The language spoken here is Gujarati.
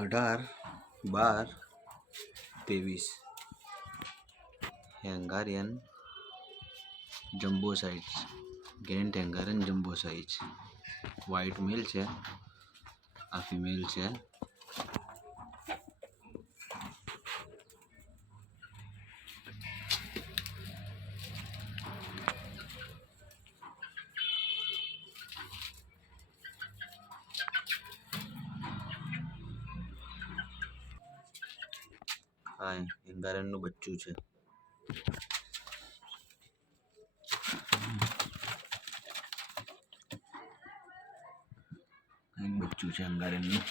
18, 12, 23 Hungarian jumbo size, grand Hungarian jumbo size. White male છે, આ ફિમેલ છે. આ હેંગારિયનનું બચ્ચું છે. બચ્ચું છે હેંગારિયનનું.